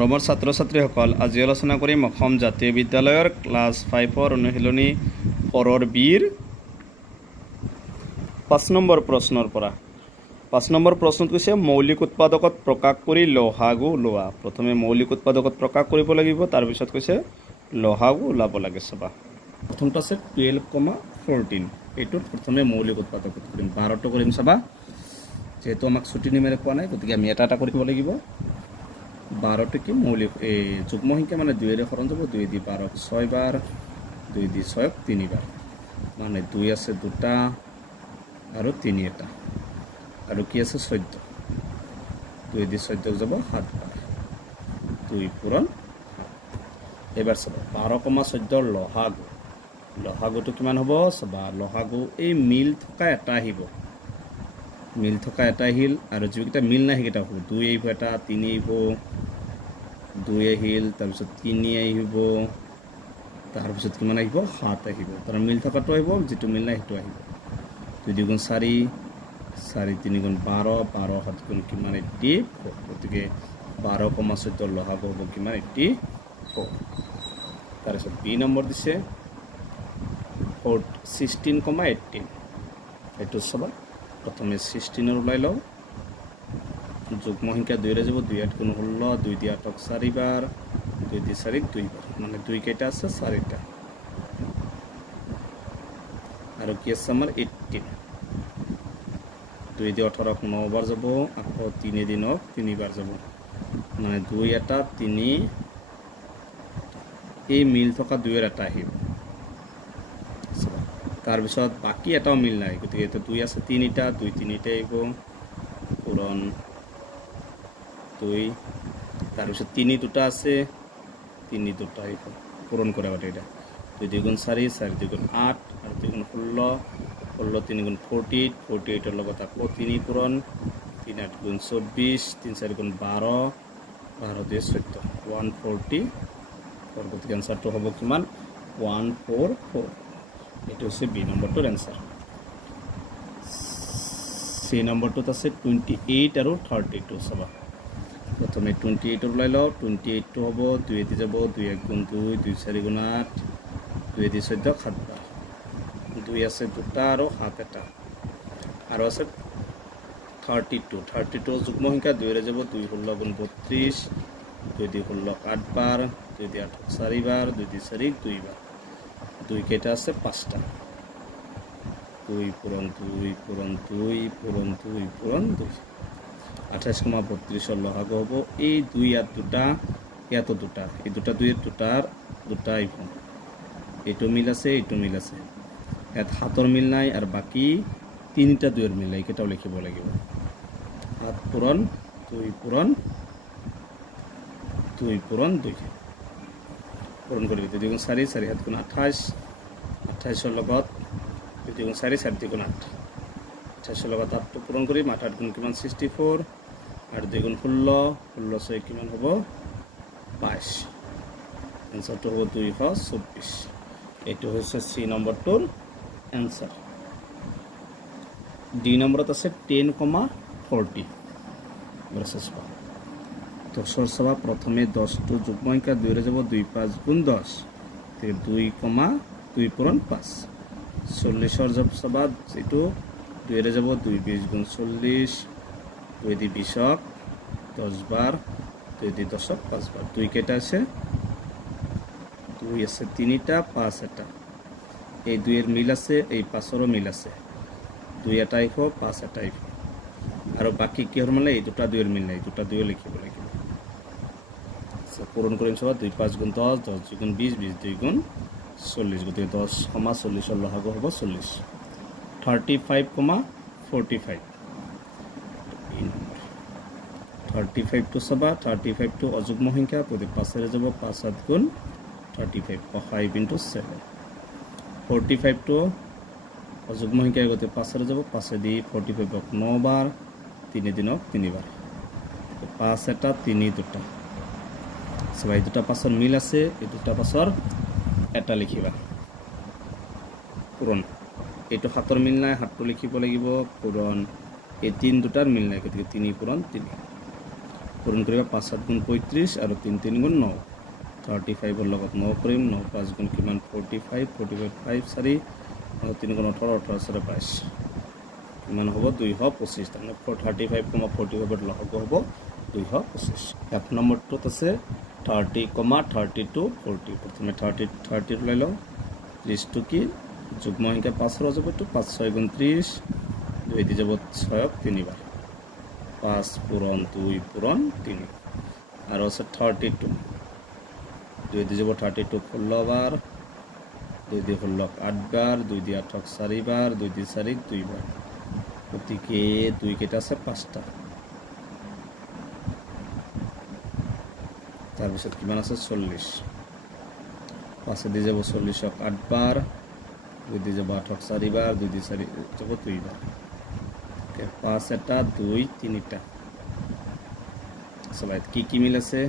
নৱমৰ ছাত্ৰ ছাত্ৰীসকল আজি আলোচনা কৰিম অসম জাতীয় বিদ্যালয়ৰ ক্লাছ 5ৰ অনুশীলনী 4ৰ বিৰ 5 নম্বৰ প্ৰশ্নৰ পৰা 5 নম্বৰ প্ৰশ্নত কৈছে মৌলিক উৎপাদকত প্ৰকাশ কৰি লহাগু লোৱা। প্ৰথমে মৌলিক উৎপাদকত প্ৰকাশ কৰিব লাগিব, তাৰ পিছত কৈছে লহাগু ওলাব লাগে। চাবা প্ৰথমটো আছে 12,14, এইটো প্ৰথমে মৌলিক উৎপাদকত কৰিম, 12টো কৰিম। চাবা যেহেতু আমাক ছুটি নিমেৰে কোৱা নাই, গতিকে আমি এটা কৰিব লাগিব। 12টো কি মৌলিক যুগ্ম সংখ্যা মানে 2ৰে হৰণ যাব, 2 দি 12ক 6 বাৰ, 2 দি 6ক 3 বাৰ, মানে 2 আছে 2টা আৰু 3 এটা, আৰু কি আছে 14, 2 দি 14ক যাব 7 বাৰ, 2 পূৰণ 7। এবাৰ চাবা 12,14 লহাগু, লহাগুটো কিমান হ'ব? চাবা লহাগু এই মিল থকা এটা আহিব, মিল থকা এটা আহিল, আৰু যিকেইটা মিল নাই সেইকেইটা হ'ব। 2 আহিব, এটা 3 আহিব, 2 আহিল, তাৰপিছত 3 আহিব, তাৰপিছত কিমান আহিব? 7 আহিব। তাৰ মিল থকাটো আহিব, যিটো মিল নাই সেইটো আহিব। 2 2 4, 4 3 12, 12 7 কিমান 84, গতিকে 12,14 লহাগু হ'ব কিমান? 84। তাৰপিছত বি নম্বৰ দিছে 16,18, এইটো চাবা প্ৰথমে 16 ওলাই লওঁ। যুগ্ম সংখ্যা 2ৰে যাব, 2 8 গুণ 16, 2 দি 8ক 4 বাৰ, 2 দি 4ক 2 বাৰ, মানে 2 কেইটা আছে? 4টা। আৰু কি আছে আমাৰ 18, 2 দি 18ক 9 বাৰ যাব, আকৌ 3 দি 9ক 3 বাৰ যাব, মানে 2 এটা 3, এই মিল থকা 2ৰ এটা আহিব। তাৰপিছত বাকী এটাও মিল নাই, গতিকে এইটো 2 আছে 3টা, 2 3টা আহিব, পূৰণ 2, তাৰপিছত 3 দুটা আছে, 3 দুটা আহিব, পূৰণ কৰা কথা এটা। 2 2 4, 4 2 8, আৰু 2 16, 16 3 48, 48ৰ লগত আকৌ 3 পূৰণ, 3 8 24, 3 4 12, 12 2 14, 144, গতিকে এনচাৰটো হ'ব কিমান? 144। এইটো হৈছে বি নম্বৰটোৰ এনচাৰ। চি নম্বৰটোত আছে 28 আৰু 32। চাবা প্ৰথমে 28 ওলাই লওঁ, 28টো হ'ব 2 দি যাব, 2 1 গুণ 2, 2 4 গুণ 8, 2 দি 14ক 7 বাৰ, 2 আছে 2টা আৰু 7 এটা, আৰু আছে 32 যুগ্ম সংখ্যা 2ৰে যাব, 2 16 গুণ 32, 2 দি 16ক 8 বাৰ, 2 দি 8ক 4 বাৰ, 2 দি 4ক 2 বাৰ, 2 কেইটা আছে? 5টা, 2 পূৰণ 2 পূৰণ 2 পূৰণ 2 পূৰণ 2, 28,32 লহাগু হ'ব এই 2 ইয়াত 2টা, ইয়াতো 2টা, এই 2টা 2 2টাৰ 2টা আহিব, এইটো মিল আছে, এইটো মিল আছে, ইয়াত 7ৰ মিল নাই, আৰু বাকী 3টা 2ৰ মিল নাই, এইকেইটাও লিখিব লাগিব। 7 পূৰণ 2 পূৰণ 2 পূৰণ 2, পূৰণ কৰি 2 2 4, 4 7 গুণ 28, 28ৰ লগত 2 2 4, 4 2 8, 28ৰ লগত 8টো পূৰণ কৰিম, 8 8 গুণ কিমান? 64, আৰু 2 গুণ 16, 16 6 কিমান হ'ব? 22, এনচাৰটো হ'ব 224। এইটো হৈছে চি নম্বৰটোৰ এনচাৰ। ডি নম্বৰত আছে 10,40। 10ৰ চাবা প্ৰথমে 10টো যুগ্ম সংখ্যা 2ৰে যাব, 2 5 গুণ 10, 2 পূৰণ 5। 40ৰ চাবা এইটো 2ৰে যাব, 2 20 গুণ 40, 2 দি 20ক 10 বাৰ, 2 দি 10ক 5 বাৰ, 2 কেইটা আছে? 2 আছে 3টা, 5 এটা, এই 2ৰ মিল আছে, এই 5ৰো মিল আছে, 2 এটা আহিব, 5 এটা আহিব, আৰু বাকী কিহৰ মানে? এই 2টা 2ৰ মিল নাই, 2টা 2 লিখিব লাগিব। পূৰণ কৰিম চাবা 2 5 গুণ 10, 10 2 গুণ 20, 20 2 গুণ 40, গতিকে 10,40 লহাগু হ'ব 40। 35,45, 35টো চাবা, 35টো অযুগ্ম সংখ্যা, 5ৰে যাব, 5 7 গুণ 35, 5 into 7। 45টো অযুগ্ম সংখ্যা, গতিকে 5ৰে যাব, 5 দি 45ক 9 বাৰ, 3 দিনক 3 বাৰ, 5 এটা 3 দুটা, চাবা এই 2টা 5ৰ মিল আছে, এই 2টা 5ৰ এটা লিখিবা, পূৰণ, এইটো 7ৰ মিল নাই, 7টো লিখিব লাগিব, পূৰণ এই 3 দুটাৰ মিল নাই, গতিকে 3 পূৰণ 3, পূৰণ কৰিবা 5 7 গুণ 35 আৰু 3 3 গুণ 9 35 ৰ লগত 9 কৰিম 9 5 গুণ কিমান 45 45 5 4 আৰু 3 গুণ 18 18 4 22 কিমান হ'ব 225 তাৰমানে 435, 45 ৰ লহগ হ'ব 225 এক নম্বৰটোত আছে 30, 32, 40 প্ৰথমে 30 লৈ লওঁ 30 টো কি যুগ্ম সংখ্যা 5 ৰ যাব তো 5 6 গুণ 30 2 দি যাব 6 তিনিবাৰ 5 পূৰণ 2 পূৰণ 3 আৰু আছে 32 2 দি যাব 32 16 বাৰ 2 দি 16 8 বাৰ 2 দি 8 4 বাৰ 2 দি 4 2 বাৰ গতিকে 2 কেইটা আছে 5টা তাৰপিছত কিমান আছে 40 5 দি যাব 40 8 বাৰ 2 দি যাব 8 4 বাৰ 2 দি 4 যাব 2 বাৰ 5 এটা 2 3টা সবাই কি মিল আছে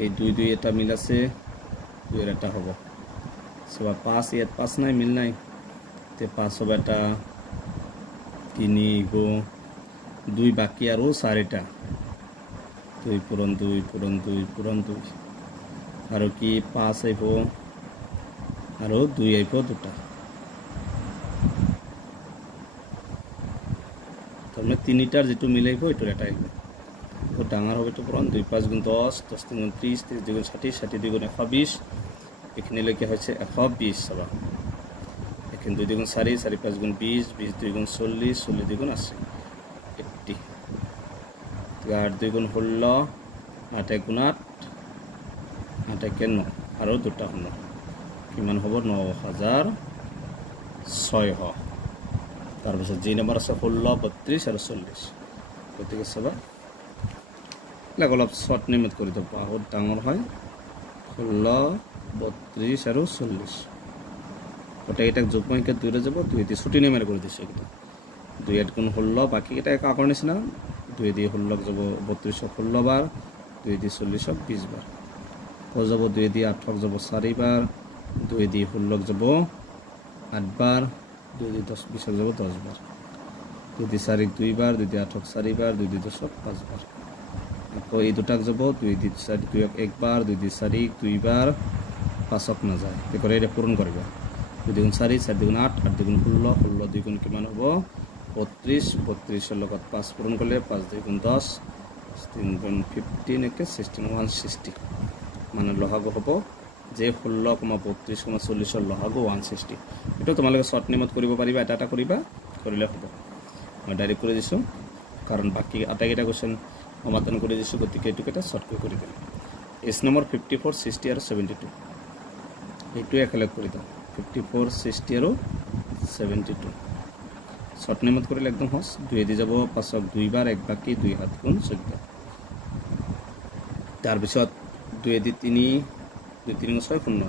এই 2 2 এটা মিল আছে 2 এর এটা হবে সবা 5 এর 5 নাই মিল নাই তে 5 হবে এটা 3 গো 2 বাকি আর 4টা 2 পূরণ 2 পূরণ 2 পূরণ 2 আর কি 5 আইব আর 2 আইব দুটা তাহলে 3টার যেটো মিলাইব এটো এটা আইব তো ডাঙৰ হবে তো পূরণ 2 5 গুণ 10 10 3 গুণ 30 30 2 গুণ 60 60 2 গুণ 120 এখানে লেখা হচ্ছে 120 সবা এখানে 2 গুণ 4 4 5 গুণ 20 20 2 গুণ 40 40 2 গুণ 80 80 8 2 গুণ 16 8 1 গুণ 8 8 1 9 আর দুটা হল কিমান হ'ব 9600 তাৰপিছত যে নম্বৰ আছে 16 32 আৰু 40 গতিকে সবা অলপ শর্ট নিমিত করে দেব বহুত ডাঙর হয় 16 32 আর 40 ওটা এটা যোগফল সংখ্যা 2 রে যাব 2 দিয়ে ছুটি নেমের করে দিছে এটা 2 8 গুণ 16 বাকি এটা এক আকর নিছ না 2 দিয়ে 16 যাব 32 16 বার 2 দিয়ে 40 20 বার তো যাব 2 দিয়ে 8 যাব 4 বার 2 দিয়ে 16 যাব 8 বার 2 দিয়ে 10 20 যাব 10 বার 2 দিয়ে 4 2 বার 2 দিয়ে 8 4 বার 2 দিয়ে 10 5 বার আকৌ এই দুটাক যাব 2 দি 4 2 একবার 2 দি 4 2 বার 5ক না যায় দেখরে এটা পূরণ করবে 2 গুণ 4 4 গুণ 8 8 গুণ 16 16 2 গুণ কিমান হ'ব 32 32 এর লগত 5 পূরণ করলে 5 2 গুণ 10 3 গুণ 15 একে 16 160 মানে লহাগ হ'ব যে 16, 32, 40 এর লহাগ 160 এটা তোমালোকে শর্ট নিমত কৰিব পাৰিবা এটা এটা কৰিবা কৰিলে হ'ব মই ডাইৰেক্ট কৰি দিছো কাৰণ বাকি আটাইকেইটা কোশ্চেন সমাধান করে দিছো গতিকে এটুকু এটা শর্ট করে দিলাম এস নম্বর 54 60 আর 72 এইটো একেলগ করে দাও 54 60 আর 72 শর্ট নিমত কৰিলে একদম সহজ 2 দি যাব 5ক 2 বার 1 বাকি 2 7 গুণ 14 তার পিছত 2 দি 3 2 3 গুণ 6 শূন্য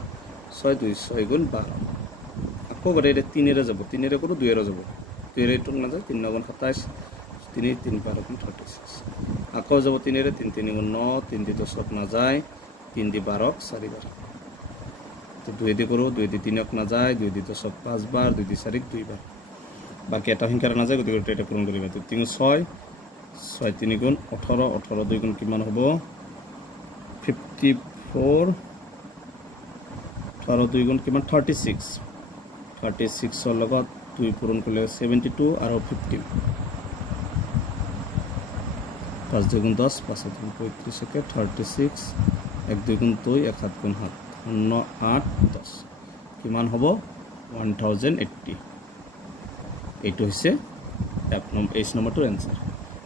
6 2 6 গুণ 12 আকৌ গরে 3 এর যাব 3 এর করো 2 এর যাব 2 এর টুক না যায় 3 গুণ 27 3 3 12 গুণ 36 আকৌ যাব 3 এর 3 3 গুণ 9 3 দি 10ক না যায় 3 দি 12ক 4 বার তো 2 দি করো 2 দি 3ক না যায় 2 দি 10ক 5 বার 2 দি 4ক 2 বার বাকি এটা সংখ্যা না যায় গতিকে এটা পূরণ করিবা তো 3 6 6 3 গুণ 18 18 2 গুণ কিমান হ'ব 54 18 2 গুণ কিমান 36 36 এর লগত 2 পূরণ করলে 72 আর 15 5 2 গুণ 10 5 2 গুণ 35 একে 36 1 2 গুণ 2 1 7 গুণ 7 9 8 10 কিমান হ'ব 1080 এইটো হৈছে এই নম্বৰটোৰ এনসাৰ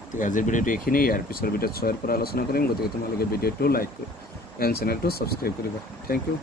ঠিক আছে ভিডিওটো এখানে ইয়াৰ পিছৰ ভিডিওত শেয়াৰ কৰা আলোচনা কৰিম গতিকে তোমালোকে ভিডিওটো লাইক কৰি এণ্ড চেনেলটো সাবস্ক্ৰাইব কৰিবা থ্যাংক ইউ